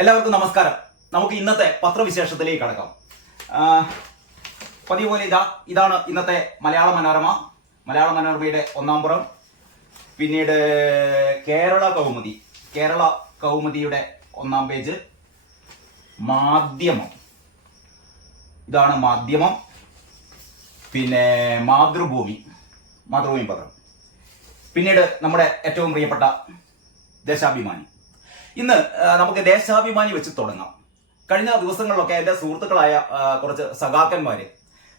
എല്ലാവർക്കും നമസ്കാരം. നമുക്ക് ഇന്നത്തെ പത്രവിശേഷത്തിലേക്ക് കടക്കാം. പതിവ് പോലെ ഇതാണ് ഇന്നത്തെ മലയാള മനോരമയുടെ ഒന്നാം പുറം. പിന്നീട് കേരള കൗമുദിയുടെ ഒന്നാം പേജ്. മാധ്യമം, ഇതാണ് മാധ്യമം. പിന്നെ മാതൃഭൂമി പത്രം. പിന്നീട് നമ്മുടെ ഏറ്റവും പ്രിയപ്പെട്ട ദേശാഭിമാനി. ഇന്ന് നമുക്ക് ദേശാഭിമാനി വെച്ച് തുടങ്ങാം. കഴിഞ്ഞ ദിവസങ്ങളിലൊക്കെ എൻ്റെ സുഹൃത്തുക്കളായ കുറച്ച് സഖാക്കന്മാര്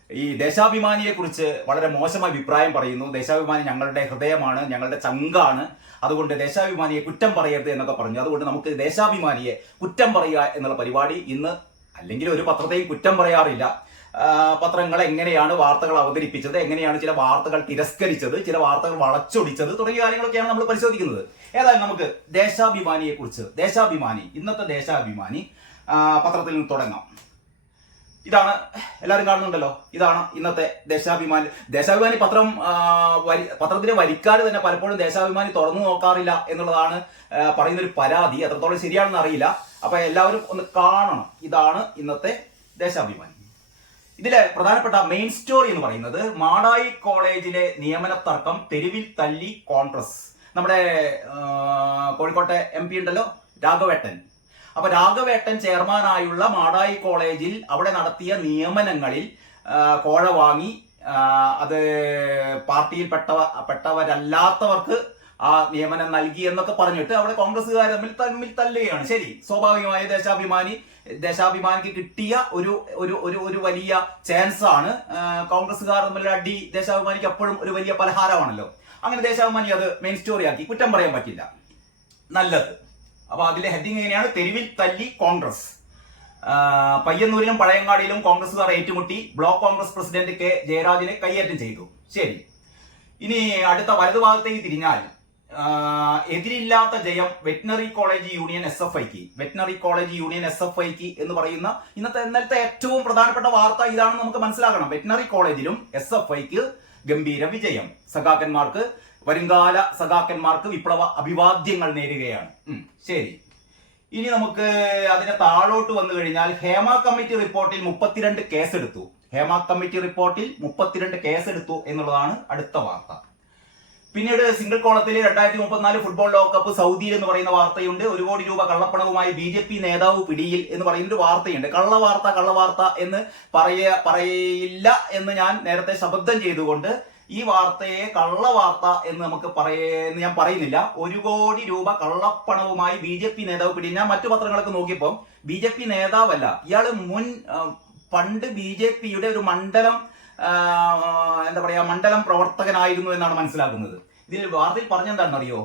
ഈ ദേശാഭിമാനിയെ കുറിച്ച് വളരെ മോശമായ അഭിപ്രായം പറയുന്നു. ദേശാഭിമാനി ഞങ്ങളുടെ ഹൃദയമാണ്, ഞങ്ങളുടെ ചങ്കാണ്, അതുകൊണ്ട് ദേശാഭിമാനിയെ കുറ്റം പറയരുത് എന്നൊക്കെ പറഞ്ഞു. അതുകൊണ്ട് നമുക്ക് ദേശാഭിമാനിയെ കുറ്റം പറയുക എന്നുള്ള പരിപാടി ഇന്ന്, അല്ലെങ്കിൽ ഒരു പത്രത്തെയും കുറ്റം പറയാറില്ല. പത്രങ്ങൾ എങ്ങനെയാണ് വാർത്തകൾ അവതരിപ്പിച്ചത്, എങ്ങനെയാണ് ചില വാർത്തകൾ തിരസ്കരിച്ചത്, ചില വാർത്തകൾ വളച്ചൊടിച്ചത് തുടങ്ങിയ കാര്യങ്ങളൊക്കെയാണ് നമ്മൾ പരിശോധിക്കുന്നത്. ഏതായാലും നമുക്ക് ദേശാഭിമാനിയെ കുറിച്ച്, ഇന്നത്തെ ദേശാഭിമാനി പത്രത്തിൽ നിന്ന് തുടങ്ങാം. ഇതാണ്, എല്ലാവരും കാണുന്നുണ്ടല്ലോ, ഇതാണ് ഇന്നത്തെ ദേശാഭിമാനി പത്രത്തിലെ വരിക്കാർ തന്നെ പലപ്പോഴും ദേശാഭിമാനി തുറന്നു നോക്കാറില്ല എന്നുള്ളതാണ് പറയുന്നൊരു പരാതി. എത്രത്തോളം ശരിയാണെന്ന് അറിയില്ല. അപ്പൊ എല്ലാവരും ഒന്ന് കാണണം. ഇതാണ് ഇന്നത്തെ ദേശാഭിമാനി. ഇതിലെ പ്രധാനപ്പെട്ട മെയിൻ സ്റ്റോറി എന്ന് പറയുന്നത് മാടായി കോളേജിലെ നിയമന തർക്കം തെരുവിൽ തല്ലി കോൺഗ്രസ്. നമ്മുടെ കോഴിക്കോട്ടെ MP ഉണ്ടല്ലോ, രാഘവേട്ടൻ. അപ്പൊ രാഘവേട്ടൻ ചെയർമാനായുള്ള മാടായി കോളേജിൽ അവിടെ നടത്തിയ നിയമനങ്ങളിൽ കോഴ വാങ്ങി, അത് പാർട്ടിയിൽ പെട്ടവരല്ലാത്തവർക്ക് ആ നിയമനം നൽകി എന്നൊക്കെ പറഞ്ഞിട്ട് അവിടെ കോൺഗ്രസ്സുകാർ തമ്മിൽ തല്ലുകയാണ്. ശരി, സ്വാഭാവികമായ ദേശാഭിമാനിക്ക് കിട്ടിയ ഒരു വലിയ ചാൻസ് ആണ്. കോൺഗ്രസ്സുകാർ തമ്മിലുള്ള അടി ദേശാഭിമാനിക്ക് എപ്പോഴും ഒരു വലിയ പലഹാരമാണല്ലോ. അങ്ങനെ ദേശാഭിമാനി അത് മെയിൻ സ്റ്റോറി ആക്കി. കുറ്റം പറയാൻ പറ്റില്ല, നല്ലത്. അപ്പൊ അതിലെ ഹെഡിങ് എങ്ങനെയാണ്? തെരുവിൽ തല്ലി കോൺഗ്രസ്. പയ്യന്നൂരിലും പഴയങ്ങാടിയിലും കോൺഗ്രസ്സുകാർ ഏറ്റുമുട്ടി. ബ്ലോക്ക് കോൺഗ്രസ് പ്രസിഡന്റ് K ജയരാജനെ കയ്യേറ്റം ചെയ്തു. ശരി, ഇനി അടുത്ത വലതുഭാഗത്തേക്ക് തിരിഞ്ഞാൽ എതിരില്ലാത്ത ജയം വെറ്റിനറി കോളേജ് യൂണിയൻ SFIക്ക് എന്ന് പറയുന്ന ഇന്നലത്തെ ഏറ്റവും പ്രധാനപ്പെട്ട വാർത്ത ഇതാണെന്ന് നമുക്ക് മനസ്സിലാക്കണം. വെറ്റിനറി കോളേജിലും SFIക്ക് ഗംഭീര വിജയം. വരുംകാല സഖാക്കന്മാർക്ക് വിപ്ലവ അഭിവാദ്യങ്ങൾ നേരുകയാണ്. ശരി, ഇനി നമുക്ക് അതിനെ താഴോട്ട് വന്നു കഴിഞ്ഞാൽ ഹേമ കമ്മിറ്റി റിപ്പോർട്ടിൽ 32 കേസെടുത്തു എന്നുള്ളതാണ് അടുത്ത വാർത്ത. പിന്നീട് സിംഗിൾ കോളത്തിൽ 2034 ഫുട്ബോൾ ലോകകപ്പ് സൗദിയിൽ എന്ന് പറയുന്ന വാർത്തയുണ്ട്. 1 കോടി രൂപ കള്ളപ്പണവുമായി BJP നേതാവ് പിടിയിൽ എന്ന് പറയുന്നൊരു വാർത്തയുണ്ട്. കള്ളവാർത്ത എന്ന് പറയില്ല എന്ന് ഞാൻ നേരത്തെ ശബ്ദം ചെയ്തുകൊണ്ട് ഈ വാർത്തയെ കള്ളവാർത്ത എന്ന് ഞാൻ പറയുന്നില്ല. 1 കോടി രൂപ കള്ളപ്പണവുമായി BJP നേതാവ് പിടിയിൽ. ഞാൻ മറ്റു പത്രങ്ങളൊക്കെ നോക്കിയപ്പോൾ BJP നേതാവല്ല, ഇയാള് പണ്ട് BJPയുടെ ഒരു മണ്ഡലം പ്രവർത്തകനായിരുന്നു എന്നാണ് മനസ്സിലാക്കുന്നത്. ഇതിൽ വാർത്തയിൽ പറഞ്ഞെന്താണെന്നറിയോ?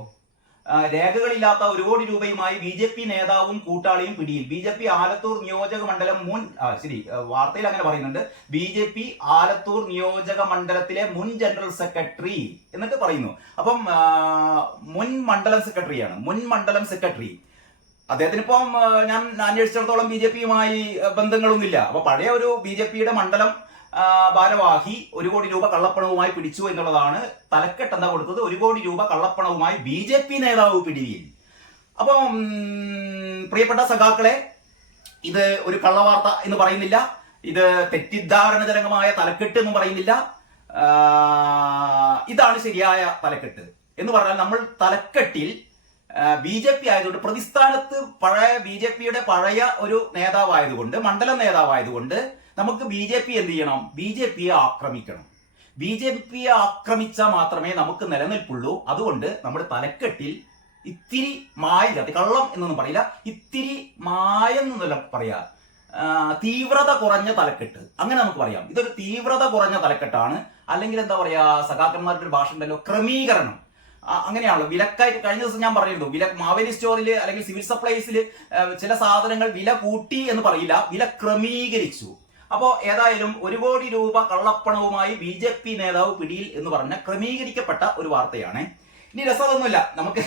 രേഖകളില്ലാത്ത 1 കോടി രൂപയുമായി BJP നേതാവും കൂട്ടാളിയും പിടിയിൽ. BJP ആലത്തൂർ നിയോജക മണ്ഡലം വാർത്തയിൽ അങ്ങനെ പറയുന്നുണ്ട്. BJP ആലത്തൂർ നിയോജക മണ്ഡലത്തിലെ മുൻ ജനറൽ സെക്രട്ടറി എന്നിട്ട് പറയുന്നു. അപ്പം മുൻ മണ്ഡലം സെക്രട്ടറി അദ്ദേഹത്തിന് ഇപ്പം ഞാൻ അന്വേഷിച്ചിടത്തോളം BJPയുമായി ബന്ധങ്ങളൊന്നുമില്ല. അപ്പൊ പഴയ ഒരു BJPയുടെ മണ്ഡലം ഭാരവാഹി 1 കോടി രൂപ കള്ളപ്പണവുമായി പിടിച്ചു എന്നുള്ളതാണ് തലക്കെട്ട്. എന്താ കൊടുത്തത്? 1 കോടി രൂപ കള്ളപ്പണവുമായി BJP നേതാവ് പിടിയിൽ. അപ്പം പ്രിയപ്പെട്ട സഖാക്കളെ, ഇത് ഒരു കള്ളവാർത്ത എന്ന് പറയുന്നില്ല, ഇത് തെറ്റിദ്ധാരണജനകമായ തലക്കെട്ട് എന്നും പറയുന്നില്ല. ഇതാണ് ശരിയായ തലക്കെട്ട് എന്ന് പറഞ്ഞാൽ, നമ്മൾ തലക്കെട്ടിൽ BJP ആയതുകൊണ്ട്, പ്രതിസ്ഥാനത്ത് BJPയുടെ പഴയ ഒരു നേതാവായതുകൊണ്ട്, മണ്ഡലം നേതാവായതുകൊണ്ട് നമുക്ക് BJP എന്ത് ചെയ്യണം? BJPയെ ആക്രമിക്കണം. BJPയെ ആക്രമിച്ചാൽ മാത്രമേ നമുക്ക് നിലനിൽപ്പുള്ളൂ. അതുകൊണ്ട് നമ്മുടെ തലക്കെട്ടിൽ ഇത്തിരി മായം ചേർത്ത്, കള്ളം എന്നൊന്നും പറയില്ല, ഇത്തിരി മായം എന്നല്ല പറയാ, തീവ്രത കുറഞ്ഞ തലക്കെട്ട്, അങ്ങനെ നമുക്ക് പറയാം. ഇതൊരു തീവ്രത കുറഞ്ഞ തലക്കെട്ടാണ്. അല്ലെങ്കിൽ എന്താ പറയാ, സഖാക്കന്മാരുടെ ഒരു ഭാഷ ഉണ്ടല്ലോ, ക്രമീകരണം. അങ്ങനെയാണല്ലോ. വിലക്കായിട്ട് കഴിഞ്ഞ ദിവസം ഞാൻ പറഞ്ഞിരുന്നു, മാവേലി സ്റ്റോറിൽ അല്ലെങ്കിൽ സിവിൽ സപ്ലൈസിൽ ചില സാധനങ്ങൾ വില കൂട്ടി എന്ന് പറയില്ല, വില ക്രമീകരിച്ചു. അപ്പോ ഏതായാലും 1 കോടി രൂപ കള്ളപ്പണവുമായി BJP നേതാവ് പിടിയിൽ എന്ന് പറഞ്ഞ ക്രമീകരിക്കപ്പെട്ട ഒരു വാർത്തയാണ്. ഇനി രസമൊന്നുമില്ല, നമുക്ക്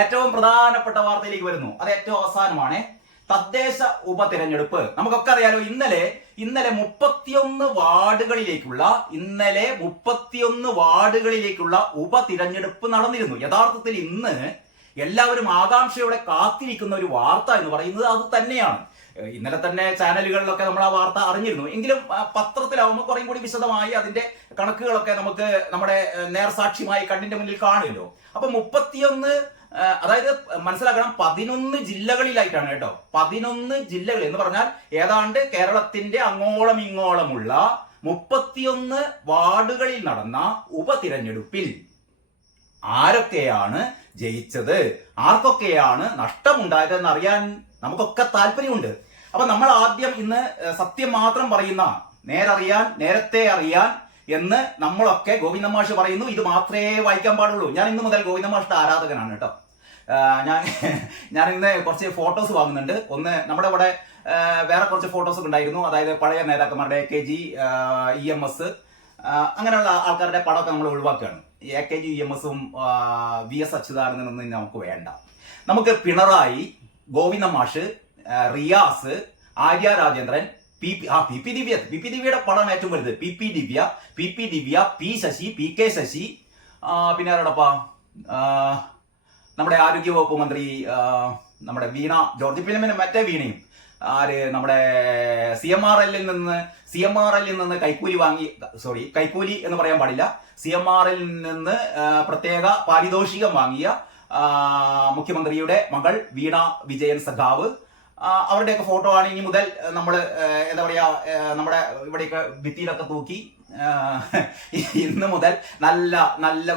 ഏറ്റവും പ്രധാനപ്പെട്ട വാർത്തയിലേക്ക് വരുന്നു. അത് ഏറ്റവും അവസാനമാണ്. തദ്ദേശ ഉപതിരഞ്ഞെടുപ്പ്. നമുക്കൊക്കെ അറിയാലോ, ഇന്നലെ 31 വാർഡുകളിലേക്കുള്ള ഉപതിരഞ്ഞെടുപ്പ് നടന്നിരുന്നു. യഥാർത്ഥത്തിൽ എല്ലാവരും ആകാംക്ഷയോടെ കാത്തിരിക്കുന്ന ഒരു വാർത്ത എന്ന് പറയുന്നത് അത് തന്നെയാണ്. ഇന്നലെ തന്നെ ചാനലുകളിലൊക്കെ നമ്മൾ ആ വാർത്ത അറിഞ്ഞിരുന്നു. എങ്കിലും പത്രത്തിലാവുമ്പോൾ കുറേ കൂടി വിശദമായി അതിന്റെ കണക്കുകളൊക്കെ നമുക്ക് നമ്മുടെ നേർസാക്ഷ്യമായി കണ്ണിന്റെ മുന്നിൽ കാണുമല്ലോ. അപ്പൊ 31, അതായത് മനസ്സിലാക്കണം, 11 ജില്ലകളിലായിട്ടാണ് കേട്ടോ. 11 ജില്ലകൾ എന്ന് പറഞ്ഞാൽ ഏതാണ്ട് കേരളത്തിന്റെ അങ്ങോളം ഇങ്ങോളമുള്ള 31 വാർഡുകളിൽ നടന്ന ഉപതിരഞ്ഞെടുപ്പിൽ ആരൊക്കെയാണ് ജയിച്ചത്, ആർക്കൊക്കെയാണ് നഷ്ടമുണ്ടായതെന്ന് അറിയാൻ നമുക്കൊക്കെ താല്പര്യമുണ്ട്. അപ്പൊ നമ്മൾ ആദ്യം ഇന്ന് സത്യം മാത്രം പറയുന്ന, നേരത്തെ അറിയാൻ എന്ന് നമ്മളൊക്കെ ഗോവിന്ദൻ മാഷ് പറയുന്നു. ഇത് മാത്രമേ വായിക്കാൻ പാടുള്ളൂ. ഞാൻ ഇന്ന് മുതൽ ഗോവിന്ദൻ മാഷിന്റെ ആരാധകനാണ് കേട്ടോ. ഞാൻ ഇന്ന് കുറച്ച് ഫോട്ടോസ് വാങ്ങുന്നുണ്ട്. ഒന്ന് നമ്മുടെ ഇവിടെ വേറെ കുറച്ച് ഫോട്ടോസ് ഒക്കെ ഉണ്ടായിരുന്നു. അതായത് പഴയ നേതാക്കന്മാരുടെ AKG, EMS അങ്ങനെയുള്ള ആൾക്കാരുടെ പടമൊക്കെ നമ്മൾ ഒഴിവാക്കുകയാണ്. AKG, EMSും VS അച്യുതാനന്ദനൊന്നും നമുക്ക് വേണ്ട. നമുക്ക് പിണറായി, ഗോവിന്ദൻ മാഷ്, റിയാസ്, ആര്യ രാജേന്ദ്രൻ, PP ദിവ്യയുടെ പടം ഏറ്റവും വലുത്. PP ദിവ്യ, P ശശി, PK ശശി, പിന്നെ ആരോടപ്പാ, നമ്മുടെ ആരോഗ്യവകുപ്പ് മന്ത്രി നമ്മുടെ വീണ ജോർജ്, പിന്നെ മറ്റേ വീണയും, നമ്മുടെ CMRL നിന്ന് കൈക്കൂലി എന്ന് പറയാൻ പാടില്ല, CMRL നിന്ന് പ്രത്യേക പാരിതോഷികം വാങ്ങിയ മുഖ്യമന്ത്രിയുടെ മകൾ വീണ വിജയൻ സഖാവ്, അവരുടെയൊക്കെ ഫോട്ടോ ആണ് ഇനി മുതൽ നമ്മൾ എന്താ പറയാ നമ്മുടെ ഇവിടെയൊക്കെ ഭിത്തിയിലൊക്കെ തൂക്കി ഇന്ന് മുതൽ നല്ല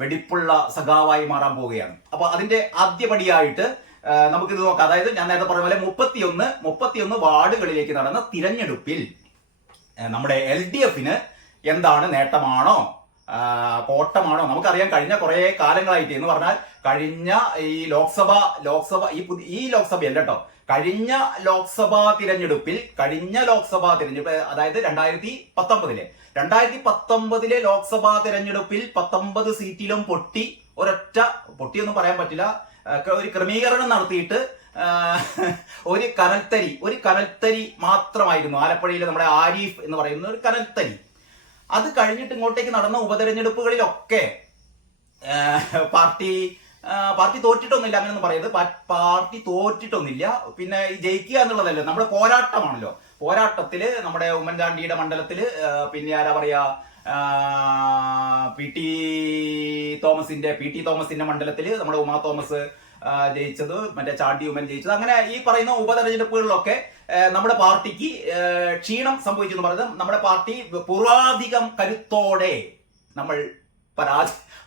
വെടിപ്പുള്ള സഖാവായി മാറാൻ പോവുകയാണ്. അപ്പൊ അതിന്റെ ആദ്യപടിയായിട്ട് നമുക്കിത് നോക്കാം. അതായത് ഞാൻ നേരത്തെ പറഞ്ഞ പോലെ 31 വാർഡുകളിലേക്ക് നടന്ന തിരഞ്ഞെടുപ്പിൽ നമ്മുടെ LDFന് എന്താണ് നേട്ടമാണോ കോട്ടമാണോ നമുക്കറിയാം. കഴിഞ്ഞ കുറെ കാലങ്ങളായിട്ട് എന്ന് പറഞ്ഞാൽ കഴിഞ്ഞ ഈ ലോക്സഭ ഈ ലോക്സഭയല്ല കേട്ടോ, കഴിഞ്ഞ ലോക്സഭാ തിരഞ്ഞെടുപ്പിൽ അതായത് 2019 ലോക്സഭാ തിരഞ്ഞെടുപ്പിൽ 19 സീറ്റിലും പൊട്ടിയൊന്നും പറയാൻ പറ്റില്ല, ഒരു ക്രമീകരണം നടത്തിയിട്ട് ഒരു കനൽത്തരി മാത്രമായിരുന്നു ആലപ്പുഴയിൽ നമ്മുടെ ആരിഫ് എന്ന് പറയുന്ന ഒരു കനൽത്തരി. അത് കഴിഞ്ഞിട്ട് ഇങ്ങോട്ടേക്ക് നടന്ന ഉപതെരഞ്ഞെടുപ്പുകളിലൊക്കെ പാർട്ടി തോറ്റിട്ടൊന്നുമില്ല. അങ്ങനെയൊന്നും പറയുന്നത്, പാർട്ടി തോറ്റിട്ടൊന്നുമില്ല. പിന്നെ ജയിക്കുക എന്നുള്ളതല്ല, നമ്മുടെ പോരാട്ടമാണല്ലോ. പോരാട്ടത്തില് നമ്മുടെ ഉമ്മൻചാണ്ടിയുടെ മണ്ഡലത്തില് പിന്നെ ആരാ പറയാ PT തോമസിന്റെ മണ്ഡലത്തില് നമ്മുടെ ഉമാ തോമസ് ജയിച്ചത്, മറ്റേ ചാണ്ടി ഉമ്മൻ ജയിച്ചത്. അങ്ങനെ ഈ പറയുന്ന ഉപതെരഞ്ഞെടുപ്പുകളിലൊക്കെ നമ്മുടെ പാർട്ടിക്ക് ക്ഷീണം സംഭവിച്ചു എന്ന് പറയുന്നത്, നമ്മുടെ പാർട്ടി പൂർവാധികം കരുത്തോടെ നമ്മൾ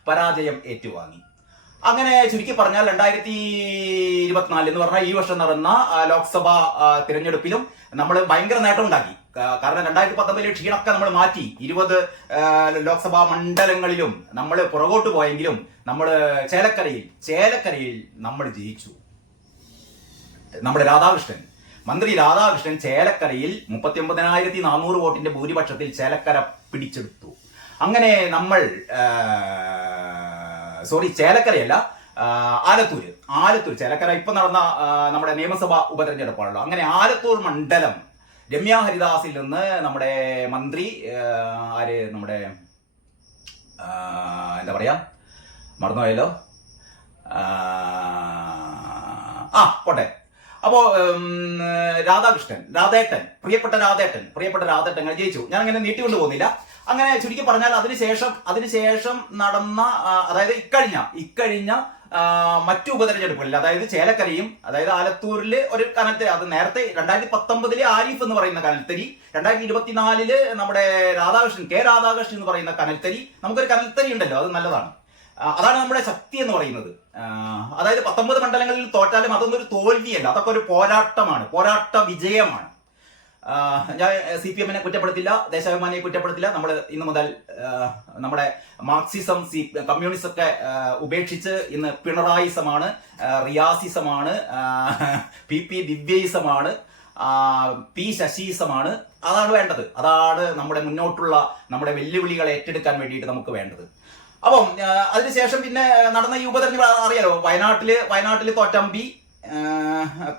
പരാജയം ഏറ്റുവാങ്ങി. അങ്ങനെ ചുരുക്കി പറഞ്ഞാൽ 2024 എന്ന് പറഞ്ഞാൽ ഈ വർഷം നടന്ന ലോക്സഭാ തിരഞ്ഞെടുപ്പിലും നമ്മൾ ഭയങ്കര നേട്ടം ഉണ്ടാക്കി. കാരണം 2019 ക്ഷീണമൊക്കെ നമ്മൾ മാറ്റി. 20 ലോക്സഭാ മണ്ഡലങ്ങളിലും നമ്മൾ പുറകോട്ട് പോയെങ്കിലും നമ്മൾ ചേലക്കരയിൽ നമ്മൾ ജയിച്ചു. നമ്മുടെ മന്ത്രി രാധാകൃഷ്ണൻ ചേലക്കരയിൽ 39,400 വോട്ടിന്റെ ഭൂരിപക്ഷത്തിൽ ചേലക്കര പിടിച്ചെടുത്തു. അങ്ങനെ നമ്മൾ ചേലക്കരയല്ല, ആലത്തൂർ ചേലക്കര ഇപ്പൊ നടന്ന നമ്മുടെ നിയമസഭാ ഉപതെരഞ്ഞെടുപ്പാണല്ലോ. അങ്ങനെ ആലത്തൂർ മണ്ഡലം രമ്യ ഹരിദാസിൽ നിന്ന് നമ്മുടെ മന്ത്രി നമ്മുടെ എന്താ പറയാ മറന്നുപോയല്ലോ, പോട്ടെ. അപ്പോ രാധേട്ടൻ പ്രിയപ്പെട്ട രാധേട്ടൻ ജയിച്ചു. ഞാൻ അങ്ങനെ നീട്ടിക്കൊണ്ട് പോകുന്നില്ല. അങ്ങനെ ചുരുക്കി പറഞ്ഞാൽ അതിനുശേഷം നടന്ന, അതായത് ഇക്കഴിഞ്ഞ മറ്റു ഉപതെരഞ്ഞെടുപ്പുകളിൽ, അതായത് ചേലക്കരയും, അതായത് ആലത്തൂരില് ഒരു കനൽത്തരി, അത് നേരത്തെ 2019 ആരിഫ് എന്ന് പറയുന്ന കനൽത്തരി, 2024 നമ്മുടെ കെ രാധാകൃഷ്ണൻ എന്ന് പറയുന്ന കനൽത്തരി. നമുക്കൊരു കനൽത്തരി ഉണ്ടല്ലോ, അത് നല്ലതാണ്. അതാണ് നമ്മുടെ ശക്തി എന്ന് പറയുന്നത്. അതായത് 19 മണ്ഡലങ്ങളിൽ തോറ്റാലും അതൊന്നും ഒരു തോൽവിയല്ല, അതൊക്കെ ഒരു പോരാട്ട വിജയമാണ്. ഞാൻ CPM-നെ കുറ്റപ്പെടുത്തില്ല, ദേശാഭിമാനിയെ കുറ്റപ്പെടുത്തില്ല. നമ്മൾ ഇന്ന് മുതൽ നമ്മുടെ മാർക്സിസം, കമ്മ്യൂണിസമൊക്കെ ഉപേക്ഷിച്ച് ഇന്ന് പിണറായിസമാണ്, റിയാസിസമാണ്, PP ദിവ്യയിസമാണ്, P ശശീസമാണ്. അതാണ് വേണ്ടത്. അതാണ് നമ്മുടെ മുന്നോട്ടുള്ള നമ്മുടെ വെല്ലുവിളികളെ ഏറ്റെടുക്കാൻ വേണ്ടിയിട്ട് നമുക്ക് വേണ്ടത്. അപ്പം അതിനുശേഷം പിന്നെ നടന്ന ഈ ഉപതെരഞ്ഞെടുപ്പ് അറിയാലോ. വയനാട്ടില് തോറ്റമ്പി,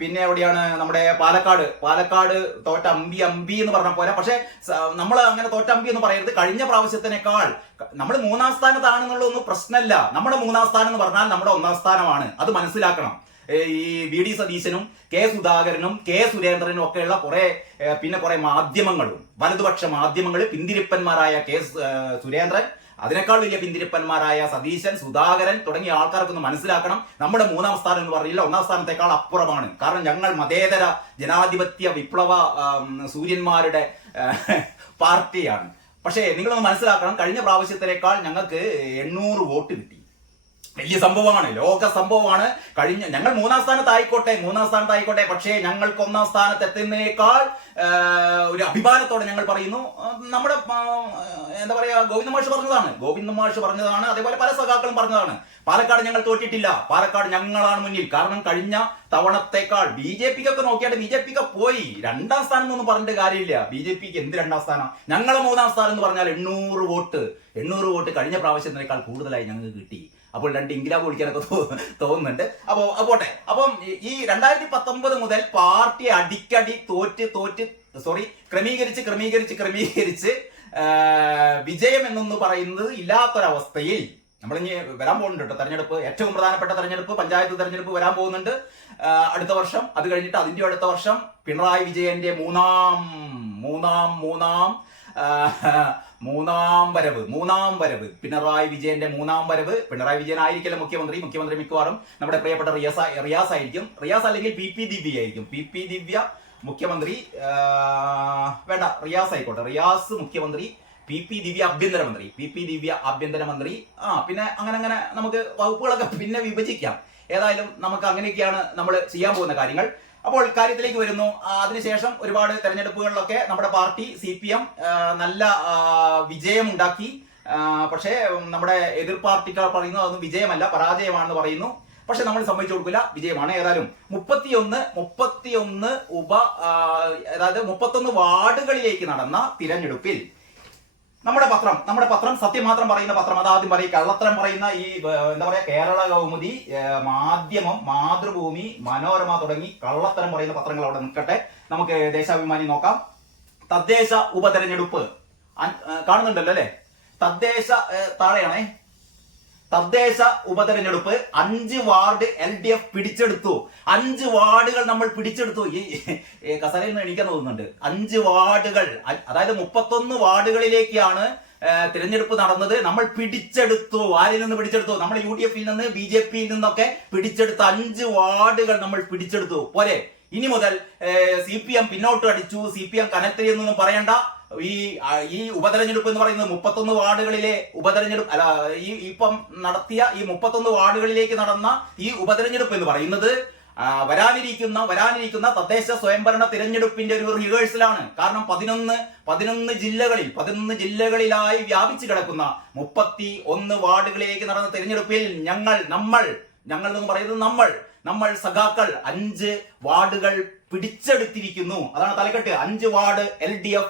പിന്നെ എവിടെയാണ് നമ്മുടെ പാലക്കാട് തോറ്റ അമ്പി എന്ന് പറഞ്ഞ പോലെ. പക്ഷെ നമ്മൾ അങ്ങനെ തോറ്റ അമ്പി എന്ന് പറയരുത്. കഴിഞ്ഞ പ്രാവശ്യത്തിനേക്കാൾ നമ്മൾ 3-ാം സ്ഥാനത്താണെന്നുള്ളതൊന്നും പ്രശ്നമല്ല. നമ്മുടെ 3-ാം സ്ഥാനം എന്ന് പറഞ്ഞാൽ നമ്മുടെ 1-ാം സ്ഥാനമാണ്. അത് മനസ്സിലാക്കണം. ഈ വി ഡി സതീശനും കെ സുധാകരനും കെ സുരേന്ദ്രനും ഒക്കെയുള്ള കുറെ മാധ്യമങ്ങളും വലതുപക്ഷ മാധ്യമങ്ങൾ പിന്തിരിപ്പന്മാരായ കെ സുരേന്ദ്രൻ, അതിനേക്കാൾ വലിയ പിന്തിരിപ്പന്മാരായ സതീശൻ, സുധാകരൻ തുടങ്ങിയ ആൾക്കാർക്കൊന്ന് മനസ്സിലാക്കണം. നമ്മുടെ 3-ാം സ്ഥാനം എന്ന് പറഞ്ഞില്ല 1-ാം സ്ഥാനത്തേക്കാൾ അപ്പുറമാണ്. കാരണം ഞങ്ങൾ മതേതര ജനാധിപത്യ വിപ്ലവ സൂര്യന്മാരുടെ പാർട്ടിയാണ്. പക്ഷേ നിങ്ങളൊന്ന് മനസ്സിലാക്കണം, കഴിഞ്ഞ പ്രാവശ്യത്തിനേക്കാൾ ഞങ്ങൾക്ക് 800 വോട്ട് കിട്ടി. വലിയ സംഭവമാണ്, ലോക സംഭവമാണ്. ഞങ്ങൾ 3-ാം സ്ഥാനത്തായിക്കോട്ടെ, പക്ഷേ ഞങ്ങൾക്ക് 1-ാം സ്ഥാനത്ത് എത്തുന്നതിനേക്കാൾ ഒരു അഭിമാനത്തോടെ ഞങ്ങൾ പറയുന്നു. നമ്മുടെ എന്താ പറയാ, ഗോവിന്ദ മാഷ് പറഞ്ഞതാണ്, അതേപോലെ പല സഖാക്കളും പറഞ്ഞതാണ്. പാലക്കാട് ഞങ്ങൾ തോറ്റിട്ടില്ല, പാലക്കാട് ഞങ്ങളാണ് മുന്നിൽ. കാരണം കഴിഞ്ഞ തവണത്തേക്കാൾ BJPക്കൊക്കെ നോക്കിയാൽ BJPക്ക് പോയി 2-ാം സ്ഥാനം എന്നൊന്നും പറഞ്ഞിട്ട് കാര്യമില്ല. BJPക്ക് എന്ത് 2-ാം സ്ഥാനം? ഞങ്ങളെ 3-ാം സ്ഥാനം എന്ന് പറഞ്ഞാൽ 800 വോട്ട് കഴിഞ്ഞ പ്രാവശ്യത്തിനേക്കാൾ കൂടുതലായി ഞങ്ങൾക്ക് കിട്ടി. അപ്പോൾ 2 ഇംഗ്ലാബ് വിളിക്കാനൊക്കെ തോന്നുന്നുണ്ട്. പോട്ടെ. അപ്പം ഈ 2019 മുതൽ പാർട്ടി അടിക്കടി ക്രമീകരിച്ച് വിജയം എന്നൊന്ന് പറയുന്നത് ഇല്ലാത്തൊരവസ്ഥയിൽ നമ്മളിനി വരാൻ പോകുന്നുണ്ട് കേട്ടോ. തെരഞ്ഞെടുപ്പ്, ഏറ്റവും പ്രധാനപ്പെട്ട തെരഞ്ഞെടുപ്പ്, പഞ്ചായത്ത് തെരഞ്ഞെടുപ്പ് വരാൻ പോകുന്നുണ്ട് അടുത്ത വർഷം. അത് കഴിഞ്ഞിട്ട് അതിന്റെ അടുത്ത വർഷം പിണറായി വിജയന്റെ മൂന്നാം വരവ് പിണറായി വിജയന്റെ 3-ാം വരവ്. പിണറായി വിജയൻ ആയിരിക്കില്ല മുഖ്യമന്ത്രി മിക്കവാറും നമ്മുടെ പ്രിയപ്പെട്ട റിയാസ് ആയിരിക്കും. റിയാസ് അല്ലെങ്കിൽ PP ദിവ്യ ആയിരിക്കും. PP ദിവ്യ മുഖ്യമന്ത്രി, വേണ്ട റിയാസ് ആയിക്കോട്ടെ. റിയാസ് മുഖ്യമന്ത്രി, PP ദിവ്യ ആഭ്യന്തരമന്ത്രി. പിന്നെ അങ്ങനെ നമുക്ക് വകുപ്പുകളൊക്കെ പിന്നെ വിഭജിക്കാം. ഏതായാലും നമുക്ക് അങ്ങനെയൊക്കെയാണ് നമ്മൾ ചെയ്യാൻ പോകുന്ന കാര്യങ്ങൾ. അപ്പോൾ കാര്യത്തിലേക്ക് വരുന്നു. അതിനുശേഷം ഒരുപാട് തെരഞ്ഞെടുപ്പുകളിലൊക്കെ നമ്മുടെ പാർട്ടി CPM നല്ല വിജയം ഉണ്ടാക്കി. പക്ഷേ നമ്മുടെ എതിർ പാർട്ടിക്കാർ പറയുന്നു അതൊന്നും വിജയമല്ല, പരാജയമാണെന്ന് പറയുന്നു. പക്ഷെ നമ്മൾ സമ്മതിച്ചു കൊടുക്കില്ല, വിജയമാണ്. ഏതായാലും 31 അതായത് 31 വാർഡുകളിലേക്ക് നടന്ന തിരഞ്ഞെടുപ്പിൽ നമ്മുടെ പത്രം സത്യം മാത്രം പറയുന്ന പത്രം, അതാദ്യം പറയും. കള്ളത്തരം പറയുന്ന ഈ എന്താ പറയാ, കേരള കൗമുദി, മാധ്യമം, മാതൃഭൂമി, മനോരമ തുടങ്ങി കള്ളത്തരം പറയുന്ന പത്രങ്ങൾ അവിടെ നിൽക്കട്ടെ. നമുക്ക് ദേശാഭിമാനി നോക്കാം. തദ്ദേശ ഉപതെരഞ്ഞെടുപ്പ് കാണുന്നുണ്ടല്ലോ അല്ലെ? താഴെയാണേ. തദ്ദേശ ഉപതെരഞ്ഞെടുപ്പ് 5 വാർഡ് LDF പിടിച്ചെടുത്തു. 5 വാർഡുകൾ നമ്മൾ പിടിച്ചെടുത്തു. ഈ കസരയിൽ നിന്ന് എണീക്കാൻ തോന്നുന്നുണ്ട്. 5 വാർഡുകൾ, അതായത് 31 വാർഡുകളിലേക്കാണ് തിരഞ്ഞെടുപ്പ് നടന്നത്. നമ്മൾ പിടിച്ചെടുത്തു. ആരിൽ നിന്ന് പിടിച്ചെടുത്തു? നമ്മൾ UDFൽ നിന്ന്, BJPയിൽ നിന്നൊക്കെ പിടിച്ചെടുത്ത 5 വാർഡുകൾ നമ്മൾ പിടിച്ചെടുത്തു. പോരെ? ഇനി മുതൽ CPM പിന്നോട്ട് അടിച്ചു, CPM കനത്തി എന്നൊന്നും പറയണ്ട. ഈ ഉപതെരഞ്ഞെടുപ്പ് എന്ന് പറയുന്നത് 31 വാർഡുകളിലെ ഉപതെരഞ്ഞെടുപ്പ് അല്ല. ഇപ്പം നടത്തിയ ഈ 31 വാർഡുകളിലേക്ക് നടന്ന ഈ ഉപതെരഞ്ഞെടുപ്പ് എന്ന് പറയുന്നത് വരാനിരിക്കുന്ന തദ്ദേശ സ്വയംഭരണ തിരഞ്ഞെടുപ്പിന്റെ ഒരു റിഹേഴ്സലാണ്. കാരണം 11 ജില്ലകളിലായി വ്യാപിച്ചു കിടക്കുന്ന 31 വാർഡുകളിലേക്ക് നടന്ന തിരഞ്ഞെടുപ്പിൽ നമ്മൾ എന്ന് പറയുന്നത് നമ്മൾ സഖാക്കൾ 5 വാർഡുകൾ പിടിച്ചെടുത്തിരിക്കുന്നു. അതാണ് തലക്കെട്ട്. 5 വാർഡ് LDF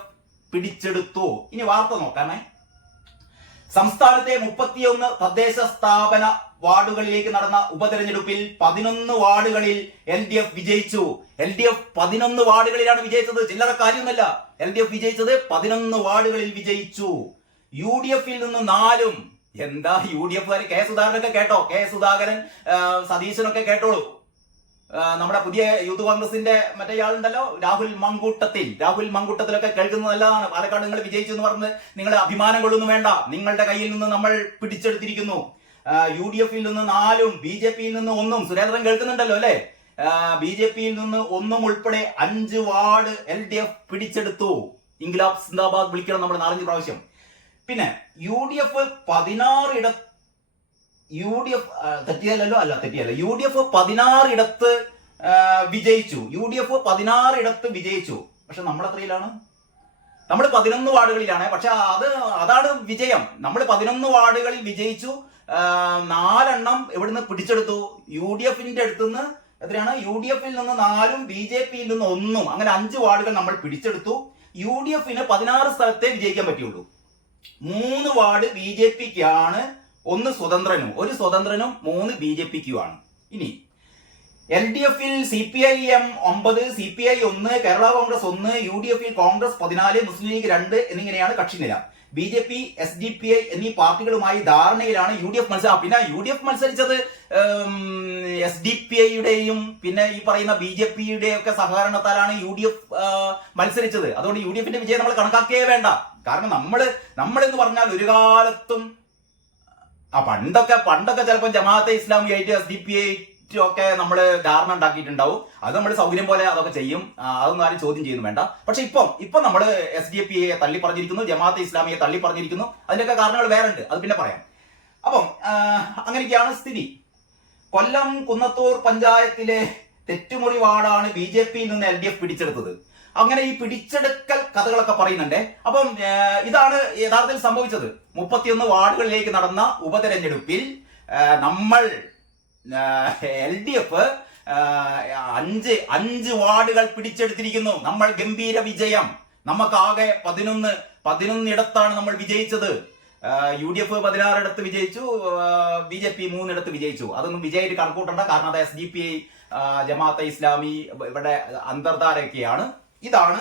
പിടിച്ചെടുത്തു. ഇനി വാർത്ത നോക്കാമേ. സംസ്ഥാനത്തെ 31 തദ്ദേശ സ്ഥാപന വാർഡുകളിലേക്ക് നടന്ന ഉപതെരഞ്ഞെടുപ്പിൽ 11 വാർഡുകളിൽ LDF വിജയിച്ചു. LDF 11 വാർഡുകളിലാണ് വിജയിച്ചത്. ചില്ലറ കാര്യമൊന്നുമല്ല. LDF വിജയിച്ചത് 11 വാർഡുകളിൽ വിജയിച്ചു. UDFൽ നിന്ന് 4. എന്താ UDF കെ സുധാകരനൊക്കെ കേട്ടോ? കെ സുധാകരൻ, സതീശനൊക്കെ കേട്ടോളൂ. നമ്മുടെ പുതിയ യൂത്ത് കോൺഗ്രസിന്റെ മറ്റേ ആളുണ്ടല്ലോ, രാഹുൽ മങ്കൂട്ടത്തിലൊക്കെ കേൾക്കുന്നത് നല്ലതാണ്. പാലക്കാട് നിങ്ങൾ വിജയിച്ചു എന്ന് പറഞ്ഞ് നിങ്ങൾ അഭിമാനം കൊള്ളൊന്നും വേണ്ട. നിങ്ങളുടെ കയ്യിൽ നിന്ന് നമ്മൾ പിടിച്ചെടുത്തിരിക്കുന്നു. UDFൽ നിന്ന് 4, BJPയിൽ നിന്ന് 1. സുരേന്ദ്രൻ കേൾക്കുന്നുണ്ടല്ലോ അല്ലെ? BJPയിൽ നിന്ന് 1 ഉൾപ്പെടെ 5 വാർഡ് LDF പിടിച്ചെടുത്ു. ഇൻക്ലാബ് സിന്ദാബാദ് വിളിക്കണം നമ്മൾ 4-5 പ്രാവശ്യം. പിന്നെ UDF 16 ഇടത്ത് UDF 16 ഇടത്ത് വിജയിച്ചു. പക്ഷെ നമ്മൾ എത്രയിലാണ്? നമ്മൾ 11 വാർഡുകളിലാണ്. പക്ഷെ അതാണ് വിജയം. നമ്മൾ 11 വാർഡുകളിൽ വിജയിച്ചു. 4 എണ്ണം എവിടുന്ന് പിടിച്ചെടുത്തു? UDFന്റെ അടുത്തുനിന്ന്. എത്രയാണ്? UDFൽ നിന്ന് 4, BJPയിൽ നിന്ന് 1. അങ്ങനെ 5 വാർഡുകൾ നമ്മൾ പിടിച്ചെടുത്തു. UDFന് 16 സ്ഥലത്തെ വിജയിക്കാൻ പറ്റുള്ളൂ. 3 വാർഡ് BJPക്കാണ്, 1 സ്വതന്ത്രനും, 1 സ്വതന്ത്രനും 3 BJPക്കുമാണ്. ഇനി LDF-ൽ CPIM 9, CPI 1, കേരള കോൺഗ്രസ് 1, UDF-ൽ കോൺഗ്രസ് 14, മുസ്ലിം ലീഗ് 2 എന്നിങ്ങനെയാണ് കക്ഷിനില. BJP, SDPI എന്നീ പാർട്ടികളുമായി ധാരണയിലാണ് UDF മത്സരം. പിന്നെ UDF മത്സരിച്ചത് SDPI-യുടെയും പിന്നെ ഈ പറയുന്ന BJP-യുടെയും ഒക്കെ സഹകരണത്താലാണ് UDF മത്സരിച്ചത്. അതുകൊണ്ട് UDF-ന്റെ വിജയം നമ്മൾ കണക്കാക്കിയേ വേണ്ട. കാരണം നമ്മളെന്ന് പറഞ്ഞാൽ ഒരു കാലത്തും പണ്ടൊക്കെ ചിലപ്പോൾ ജമാഅത്തെ ഇസ്ലാമിയായിട്ട് SDPI ഒക്കെ നമ്മൾ ധാരണ ഉണ്ടാക്കിയിട്ടുണ്ടാവും. അത് നമ്മൾ സൗകര്യം പോലെ അതൊക്കെ ചെയ്യും. അതൊന്നും ആരും ചോദ്യം ചെയ്യുന്നു വേണ്ട. പക്ഷെ ഇപ്പം നമ്മൾ SDPIയെ തള്ളി പറഞ്ഞിരിക്കുന്നു, ജമാഅത്തെ ഇസ്ലാമിയെ തള്ളി പറഞ്ഞിരിക്കുന്നു. അതിന്റെയൊക്കെ കാരണങ്ങൾ വേറെ ഉണ്ട്, അത് പിന്നെ പറയാം. അപ്പം അങ്ങനെയൊക്കെയാണ് സ്ഥിതി. കൊല്ലം കുന്നത്തൂർ പഞ്ചായത്തിലെ തെറ്റുമുറി വാർഡാണ് BJP-യിൽ നിന്ന് LDF പിടിച്ചെടുത്തത്. അങ്ങനെ ഈ പിടിച്ചെടുക്കൽ കഥകളൊക്കെ പറയുന്നുണ്ട്. അപ്പം ഇതാണ് യഥാർത്ഥത്തിൽ സംഭവിച്ചത്. 31 വാർഡുകളിലേക്ക് നടന്ന ഉപതെരഞ്ഞെടുപ്പിൽ നമ്മൾ LDF 5 വാർഡുകൾ പിടിച്ചെടുത്തിരിക്കുന്നു. നമ്മൾ ഗംഭീര വിജയം. നമുക്കാകെ 11 നമ്മൾ വിജയിച്ചത്. UDF 16 ഇടത്ത് വിജയിച്ചു, BJP 3 ഇടത്ത് വിജയിച്ചു. അതൊന്നും വിജയമായിട്ട് കണക്കൂട്ടണ്ട, കാരണം അത് SDPI, ജമാഅത്തെ ഇസ്ലാമി ഇവിടെ അന്തർധാരയൊക്കെയാണ്. ഇതാണ്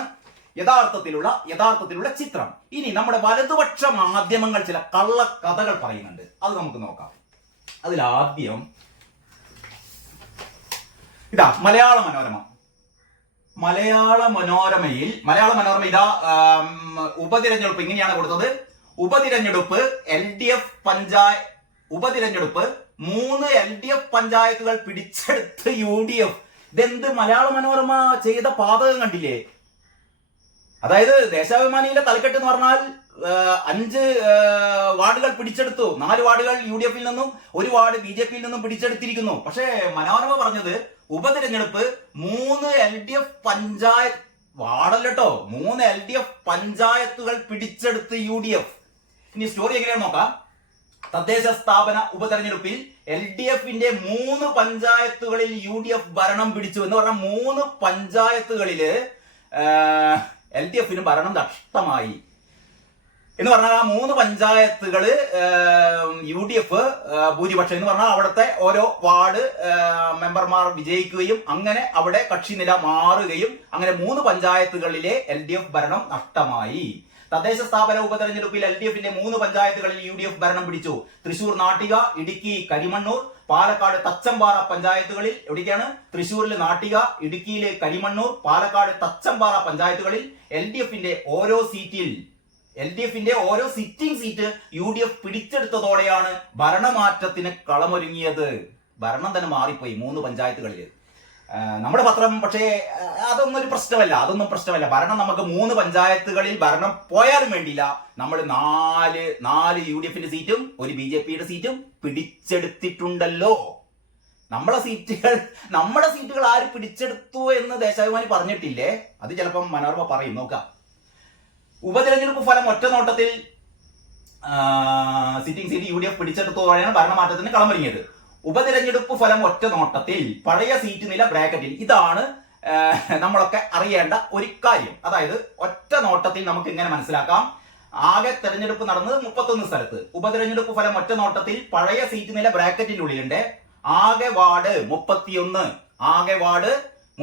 യഥാർത്ഥത്തിലുള്ള ചിത്രം. ഇനി നമ്മുടെ വലതുപക്ഷ മാധ്യമങ്ങൾ ചില കള്ളക്കഥകൾ പറയുന്നുണ്ട്, അത് നമുക്ക് നോക്കാം. അതിലാദ്യം ഇതാ മലയാള മനോരമയിൽ ഇതാ ഉപതിരഞ്ഞെടുപ്പ് ഇങ്ങനെയാണ് കൊടുത്തത്. ഉപതിരഞ്ഞെടുപ്പ് 3 LDF പഞ്ചായത്തുകൾ പിടിച്ചെടുത്ത് UDF. ഇതെന്ത് മലയാള മനോരമ ചെയ്ത പാതകം കണ്ടില്ലേ? അതായത് ദേശാഭിമാനിയിലെ തലക്കെട്ട് എന്ന് പറഞ്ഞാൽ 5 വാർഡുകൾ പിടിച്ചെടുത്തു. 4 വാർഡുകൾ UDF-ൽ നിന്നും 1 വാർഡ് BJP-യിൽ നിന്നും പിടിച്ചെടുത്തിരിക്കുന്നു. പക്ഷേ മനോരമ പറഞ്ഞത് ഉപതിരഞ്ഞെടുപ്പ് 3 LDF പഞ്ചായത്ത് വാർഡല്ലോ, 3 LDF പഞ്ചായത്തുകൾ പിടിച്ചെടുത്ത് UDF. ഇനി സ്റ്റോറി എങ്ങനെയാണെന്ന് നോക്കാം. തദ്ദേശ സ്ഥാപന ഉപതെരഞ്ഞെടുപ്പിൽ LDF-ന്റെ 3 പഞ്ചായത്തുകളിൽ UDF ഭരണം പിടിച്ചു എന്ന് പറഞ്ഞാൽ 3 പഞ്ചായത്തുകളില് LDF-ന് ഭരണം നഷ്ടമായി എന്ന് പറഞ്ഞാൽ ആ 3 പഞ്ചായത്തുകള് UDF ഭൂരിപക്ഷം എന്ന് പറഞ്ഞാൽ അവിടുത്തെ ഓരോ വാർഡ് മെമ്പർമാർ വിജയിക്കുകയും അങ്ങനെ അവിടെ കക്ഷിനില മാറുകയും അങ്ങനെ 3 പഞ്ചായത്തുകളിലെ LDF ഭരണം നഷ്ടമായി. തദ്ദേശ സ്ഥാപന ഉപതെരഞ്ഞെടുപ്പിൽ LDF-ന്റെ 3 പഞ്ചായത്തുകളിൽ UDF ഭരണം പിടിച്ചു. തൃശൂർ നാട്ടിക, ഇടുക്കി കരിമണ്ണൂർ, പാലക്കാട് തച്ചമ്പാറ പഞ്ചായത്തുകളിൽ എവിടേക്കാണ്? തൃശൂരിലെ നാട്ടിക, ഇടുക്കിയിലെ കരിമണ്ണൂർ, പാലക്കാട് തച്ചമ്പാറ പഞ്ചായത്തുകളിൽ LDF-ന്റെ ഓരോ സിറ്റിംഗ് സീറ്റ് UDF പിടിച്ചെടുത്തതോടെയാണ് ഭരണമാറ്റത്തിന് കളമൊരുങ്ങിയത്. ഭരണം തന്നെ മാറിപ്പോയി 3 പഞ്ചായത്തുകളിൽ. നമ്മുടെ പത്രം പക്ഷേ അതൊന്നും പ്രശ്നമല്ല. ഭരണം നമുക്ക് 3 പഞ്ചായത്തുകളിൽ ഭരണം പോയാലും വേണ്ടിയില്ല, നമ്മൾ 4 UDF-ന്റെ സീറ്റും 1 BJP-യുടെ സീറ്റും പിടിച്ചെടുത്തിട്ടുണ്ടല്ലോ. നമ്മുടെ സീറ്റുകൾ ആര് പിടിച്ചെടുത്തു എന്ന് ദേശാഭിമാനി പറഞ്ഞിട്ടില്ലേ? അത് ചിലപ്പം മനോരമ പറയും, നോക്കാം. ഉപതെരഞ്ഞെടുപ്പ് ഫലം ഒറ്റ നോട്ടത്തിൽ സിറ്റിംഗ് സീറ്റ് UDF പിടിച്ചെടുത്തതോടെയാണ് ഭരണമാറ്റത്തിന് കളമൊരുങ്ങിയത്. ഉപതെരഞ്ഞെടുപ്പ് ഫലം ഒറ്റ നോട്ടത്തിൽ പഴയ സീറ്റ് നില ബ്രാക്കറ്റിൽ. ഇതാണ് നമ്മളൊക്കെ അറിയേണ്ട ഒരു കാര്യം. അതായത് ഒറ്റ നോട്ടത്തിൽ നമുക്ക് ഇങ്ങനെ മനസ്സിലാക്കാം. ആകെ തെരഞ്ഞെടുപ്പ് നടന്നത് 31 സ്ഥലത്ത്. ഉപതെരഞ്ഞെടുപ്പ് ഫലം ഒറ്റ നോട്ടത്തിൽ പഴയ സീറ്റ് നില ബ്രാക്കറ്റിന്റെ ഉള്ളിലുണ്ട്. ആകെ വാർഡ്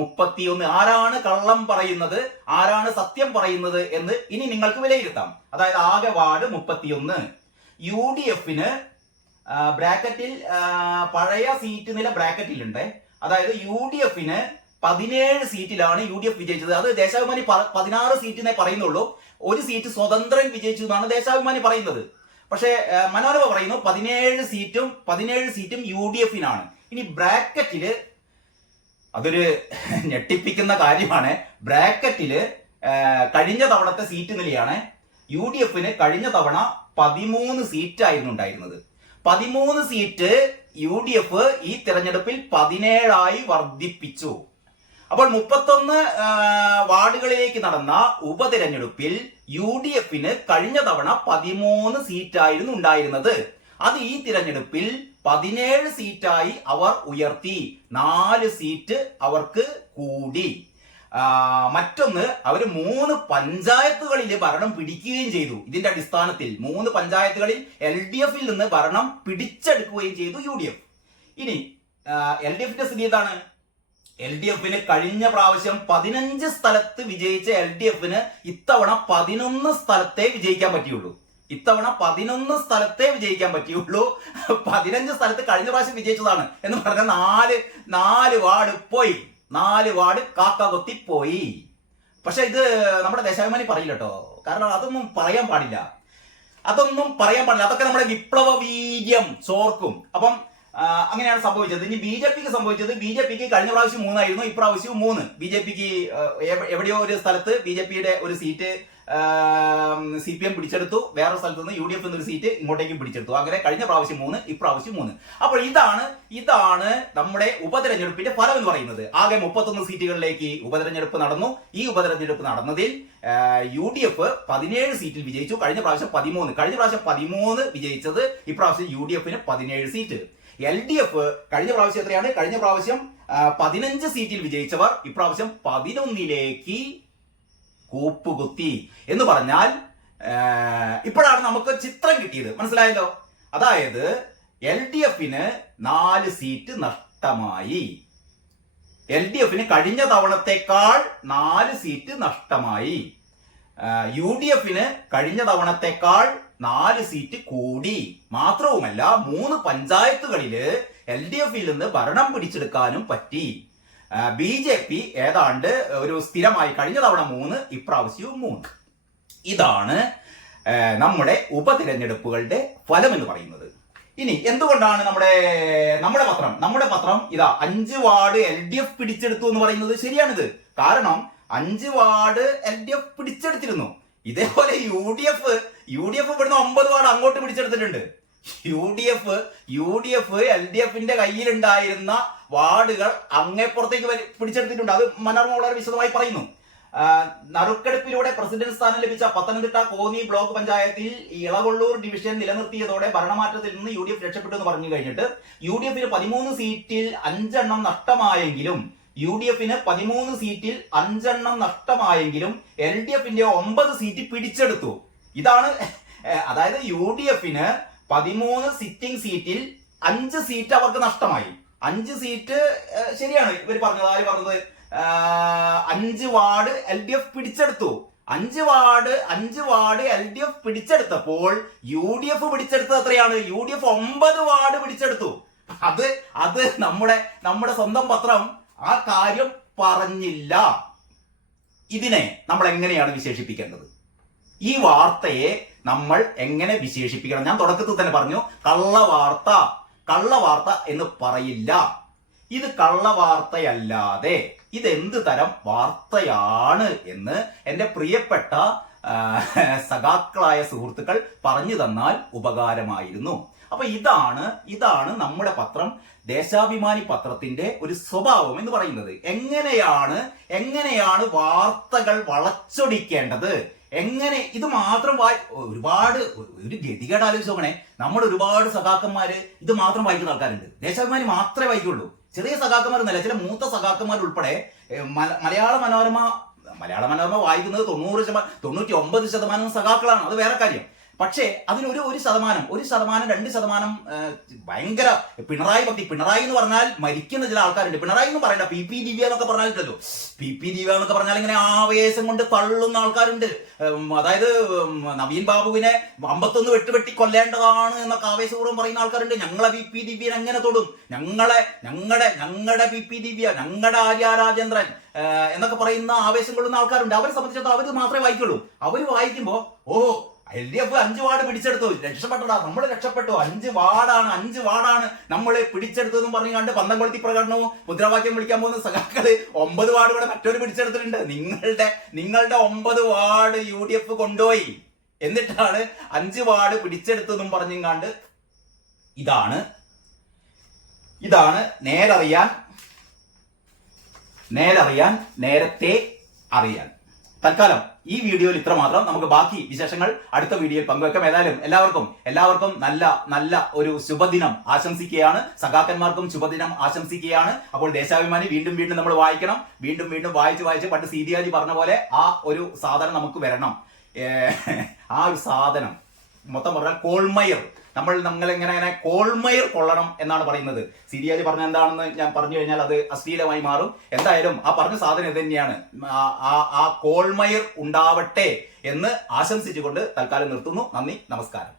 31. ആരാണ് കള്ളം പറയുന്നത്, ആരാണ് സത്യം പറയുന്നത് എന്ന് ഇനി നിങ്ങൾക്ക് വിലയിരുത്താം. അതായത് ആകെ വാർഡ് 31. UDF-ന് ബ്രാക്കറ്റിൽ പഴയ സീറ്റ് നില ബ്രാക്കറ്റിലുണ്ട്. അതായത് UDF-ന് 17 സീറ്റിലാണ് UDF വിജയിച്ചത്. അത് ദേശാഭിമാനി 16 സീറ്റിനെ പറയുന്നുള്ളൂ. 1 സീറ്റ് സ്വതന്ത്രൻ വിജയിച്ചു എന്നാണ് ദേശാഭിമാനി പറയുന്നത്. പക്ഷേ മനോരമ പറയുന്നു 17 സീറ്റും UDF-നാണ്. ഇനി ബ്രാക്കറ്റില് അതൊരു ഞെട്ടിപ്പിക്കുന്ന കാര്യമാണ്. ബ്രാക്കറ്റില് കഴിഞ്ഞ തവണത്തെ സീറ്റ് നിലയാണ്. UDF-ന് കഴിഞ്ഞ തവണ 13 സീറ്റായിരുന്നു ഉണ്ടായിരുന്നത്. 13 സീറ്റ് UDF ഈ തെരഞ്ഞെടുപ്പിൽ 17 വർദ്ധിപ്പിച്ചു. അപ്പോൾ 31 വാർഡുകളിലേക്ക് നടന്ന ഉപതെരഞ്ഞെടുപ്പിൽ UDF-ന് കഴിഞ്ഞ തവണ 13 സീറ്റായിരുന്നു ഉണ്ടായിരുന്നത്. അത് ഈ തിരഞ്ഞെടുപ്പിൽ 17 സീറ്റായി അവർ ഉയർത്തി. 4 സീറ്റ് അവർക്ക് കൂടി. മറ്റൊന്ന്, അവർ 3 പഞ്ചായത്തുകളിൽ ഭരണം പിടിക്കുകയും ചെയ്തു. ഇതിന്റെ അടിസ്ഥാനത്തിൽ 3 പഞ്ചായത്തുകളിൽ LDF-ൽ നിന്ന് ഭരണം പിടിച്ചെടുക്കുകയും ചെയ്തു UDF. ഇനി LDF-ന്റെ സ്ഥിതി എന്താണ്? LDF കഴിഞ്ഞ പ്രാവശ്യം 15 സ്ഥലത്ത് വിജയിച്ച LDF ഇത്തവണ 11 സ്ഥലത്തെ വിജയിക്കാൻ പറ്റിയുള്ളൂ. 15 സ്ഥലത്ത് കഴിഞ്ഞ പ്രാവശ്യം വിജയിച്ചതാണ് എന്ന് പറഞ്ഞാൽ നാല് വാർഡ് പോയി. 4 വാർഡ് കാക്ക കൊത്തി പോയി. പക്ഷെ ഇത് നമ്മുടെ ദേശാഭിമാനി പറയില്ല കേട്ടോ. കാരണം അതൊന്നും പറയാൻ പാടില്ല. അതൊക്കെ നമ്മുടെ വിപ്ലവ വീര്യം ചോർക്കും. അപ്പം അങ്ങനെയാണ് സംഭവിച്ചത്. ഇനി BJPക്ക് സംഭവിച്ചത്, BJPക്ക് കഴിഞ്ഞ പ്രാവശ്യം 3 ആയിരുന്നു, ഇപ്രാവശ്യവും 3. BJPക്ക് എവിടെയോ ഒരു സ്ഥലത്ത് BJPയുടെ ഒരു സീറ്റ് CPM പിടിച്ചെടുത്തു, വേറെ സ്ഥലത്ത് നിന്ന് UDF എന്നൊരു സീറ്റ് ഇങ്ങോട്ടേക്കും പിടിച്ചെടുത്തു. അങ്ങനെ കഴിഞ്ഞ പ്രാവശ്യം 3, ഇപ്രാവശ്യം 3. അപ്പോൾ ഇതാണ് നമ്മുടെ ഉപതെരഞ്ഞെടുപ്പിന്റെ ഫലം എന്ന് പറയുന്നത്. ആകെ 31 സീറ്റുകളിലേക്ക് ഉപതെരഞ്ഞെടുപ്പ് നടന്നു. ഈ ഉപതെരഞ്ഞെടുപ്പ് നടന്നതിൽ UDF 17 സീറ്റിൽ വിജയിച്ചു. കഴിഞ്ഞ പ്രാവശ്യം 13 വിജയിച്ചത്, ഇപ്രാവശ്യം UDFന് 17 സീറ്റ്. LDF കഴിഞ്ഞ പ്രാവശ്യം എത്രയാണ്? കഴിഞ്ഞ പ്രാവശ്യം 15 സീറ്റിൽ വിജയിച്ചവർ ഇപ്രാവശ്യം 11ലേക്ക് കൂപ്പുകുത്തി എന്ന് പറഞ്ഞാൽ ഇപ്പോഴാണ് നമുക്ക് ചിത്രം കിട്ടിയത്. മനസ്സിലായല്ലോ? അതായത് LDFന് 4 സീറ്റ് നഷ്ടമായി. LDFന് കഴിഞ്ഞ തവണത്തെക്കാൾ 4 സീറ്റ് നഷ്ടമായി. UDFന് കഴിഞ്ഞ തവണത്തെക്കാൾ 4 സീറ്റ് കൂടി. മാത്രവുമല്ല 3 പഞ്ചായത്തുകളില് LDFിൽ നിന്ന് ഭരണം പിടിച്ചെടുക്കാനും പറ്റി. BJP ഏതാണ്ട് ഒരു സ്ഥിരമായി കഴിഞ്ഞ തവണ 3, ഇപ്രാവശ്യവും 3. ഇതാണ് നമ്മുടെ ഉപതിരഞ്ഞെടുപ്പുകളുടെ ഫലം എന്ന് പറയുന്നത്. ഇനി എന്തുകൊണ്ടാണ് നമ്മുടെ പത്രം ഇതാ 5 വാർഡ് LDF പിടിച്ചെടുത്തു എന്ന് പറയുന്നത്? ശരിയാണിത്. കാരണം 5 വാർഡ് LDF പിടിച്ചെടുത്തിരുന്നു. ഇതേപോലെ UDF ഇവിടുന്ന് 9 വാർഡ് അങ്ങോട്ട് പിടിച്ചെടുത്തിട്ടുണ്ട്. UDF LDFന്റെ കയ്യിലുണ്ടായിരുന്ന വാർഡുകൾ അങ്ങേപ്പുറത്തേക്ക് പിടിച്ചെടുത്തിട്ടുണ്ട്. അത് മനോരമ വളരെ വിശദമായി പറയുന്നു. നറുക്കെടുപ്പിലൂടെ പ്രസിഡന്റ് സ്ഥാനം ലഭിച്ച പത്തനംതിട്ട കോന്നി ബ്ലോക്ക് പഞ്ചായത്തിൽ ഇളകൊള്ളൂർ ഡിവിഷൻ നിലനിർത്തിയതോടെ ഭരണമാറ്റത്തിൽ നിന്ന് UDF രക്ഷപ്പെട്ടു എന്ന് പറഞ്ഞു കഴിഞ്ഞിട്ട് UDFന് 13 സീറ്റിൽ 5 എണ്ണം നഷ്ടമായെങ്കിലും LDFന്റെ 9 സീറ്റ് പിടിച്ചെടുത്തു. ഇതാണ്, അതായത് UDFന് 13 സിറ്റിംഗ് സീറ്റിൽ 5 സീറ്റ് അവർക്ക് നഷ്ടമായി. 5 സീറ്റ് ശരിയാണ് ഇവർ പറഞ്ഞത്. ആര് പറഞ്ഞത്? 5 വാർഡ് LDF പിടിച്ചെടുത്തു. 5 വാർഡ് LDF പിടിച്ചെടുത്തപ്പോൾ UDF പിടിച്ചെടുത്തത് എത്രയാണ്? UDF 9 വാർഡ് പിടിച്ചെടുത്തു. അത് നമ്മുടെ സ്വന്തം പത്രം ആ കാര്യം പറഞ്ഞില്ല. ഇതിനെ നമ്മൾ എങ്ങനെയാണ് വിശേഷിപ്പിക്കേണ്ടത്? ഈ വാർത്തയെ നമ്മൾ എങ്ങനെ വിശേഷിപ്പിക്കണം? ഞാൻ തുടക്കത്തിൽ തന്നെ പറഞ്ഞു, കള്ളവാർത്ത എന്ന് പറയില്ല. ഇത് കള്ളവാർത്തയല്ലാതെ ഇതെന്ത് തരം വാർത്തയാണ് എന്ന് എൻ്റെ പ്രിയപ്പെട്ട സഖാക്കളായ സുഹൃത്തുക്കൾ പറഞ്ഞു തന്നാൽ ഉപകാരമായിരുന്നു. അപ്പൊ ഇതാണ് നമ്മുടെ പത്രം, ദേശാഭിമാനി പത്രത്തിന്റെ ഒരു സ്വഭാവം എന്ന് പറയുന്നത്. എങ്ങനെയാണ് വാർത്തകൾ വളച്ചൊടിക്കേണ്ടത്, എങ്ങനെ ഇത് മാത്രം ഒരുപാട് ഒരു ഗതികേട് ആലോചിച്ച് നോക്കണേ. നമ്മുടെ ഒരുപാട് സഖാക്കന്മാര് ഇത് മാത്രം വായിക്കുന്ന ആൾക്കാരുണ്ട്. ദേശാഭിമാനി മാത്രമേ വായിക്കുള്ളൂ. ചെറിയ സഖാക്കന്മാരൊന്നല്ല, ചില മൂത്ത സഖാക്കന്മാർ ഉൾപ്പെടെ മലയാള മനോരമ വായിക്കുന്നത് 99% സഖാക്കളാണ്. അത് വേറെ കാര്യം. പക്ഷേ അതിലൊരു 1%, 2% ഭയങ്കര പിണറായി ഭക്തി. പിണറായി എന്ന് പറഞ്ഞാൽ മരിക്കുന്ന ചില ആൾക്കാരുണ്ട്. പിണറായി എന്ന് പറയണ്ട, PP ദിവ്യ എന്നൊക്കെ പറഞ്ഞാലിട്ടല്ലോ. PP ദിവ്യ എന്നൊക്കെ പറഞ്ഞാൽ ഇങ്ങനെ ആവേശം കൊണ്ട് തള്ളുന്ന ആൾക്കാരുണ്ട്. അതായത് നവീൻ ബാബുവിനെ 51 വെട്ടി കൊല്ലേണ്ടതാണ് എന്നൊക്കെ ആവേശപൂർവ്വം പറയുന്ന ആൾക്കാരുണ്ട്. ഞങ്ങളെ PP ദിവ്യൻ എങ്ങനെ തൊടും, ഞങ്ങളുടെ PP ദിവ്യ, ഞങ്ങളുടെ ആര്യ രാജേന്ദ്രൻ എന്നൊക്കെ പറയുന്ന ആവേശം കൊള്ളുന്ന ആൾക്കാരുണ്ട്. അവരെ സംബന്ധിച്ചിടത്തോളം അവർ മാത്രമേ വായിക്കുള്ളൂ. അവർ വായിക്കുമ്പോ LDF 5 വാർഡ് പിടിച്ചെടുത്തു, രക്ഷപ്പെട്ടടാ, നമ്മൾ രക്ഷപ്പെട്ടു, 5 വാർഡാണ് നമ്മൾ പിടിച്ചെടുത്തതെന്നും പറഞ്ഞു കണ്ട് പന്തം കൊളുത്തി പ്രകടനവും മുദ്രാവാക്യം വിളിക്കാൻ പോകുന്ന സഖാക്കള് 9 വാർഡ് ഇവിടെ മറ്റൊരു പിടിച്ചെടുത്തിട്ടുണ്ട്. നിങ്ങളുടെ 9 വാർഡ് UDF കൊണ്ടുപോയി. എന്നിട്ടാണ് 5 വാർഡ് പിടിച്ചെടുത്തതെന്നും പറഞ്ഞും കണ്ട് ഇതാണ് നേരറിയാൻ നേരത്തെ അറിയാൻ. തൽക്കാലം ഈ വീഡിയോയിൽ ഇത്ര മാത്രം. നമുക്ക് ബാക്കി വിശേഷങ്ങൾ അടുത്ത വീഡിയോയിൽ പങ്കുവെക്കാം. ഏതായാലും എല്ലാവർക്കും നല്ല ഒരു ശുഭദിനം ആശംസിക്കുകയാണ്. സഖാക്കന്മാർക്കും ശുഭദിനം ആശംസിക്കുകയാണ്. അപ്പോൾ ദേശാഭിമാനി വീണ്ടും നമ്മൾ വായിക്കണം. വീണ്ടും വായിച്ച് പണ്ട് സീതിയാജി പറഞ്ഞ പോലെ ആ ഒരു സാധനം നമുക്ക് വരണം. ആ ഒരു സാധനം മൊത്തം പറഞ്ഞാൽ കോൾമയർ നമ്മൾ ഇങ്ങനെ കോൾമയർ കൊള്ളണം എന്നാണ് പറയുന്നത്. സീരിയൽ പറഞ്ഞ എന്താണെന്ന് ഞാൻ പറഞ്ഞു കഴിഞ്ഞാൽ അത് അശ്ലീലമായി മാറും. എന്തായാലും ആ പറഞ്ഞ സാധനം ഇത് തന്നെയാണ്. ആ കോൾമയർ ഉണ്ടാവട്ടെ എന്ന് ആശംസിച്ചുകൊണ്ട് തൽക്കാലം നിർത്തുന്നു. നന്ദി, നമസ്കാരം.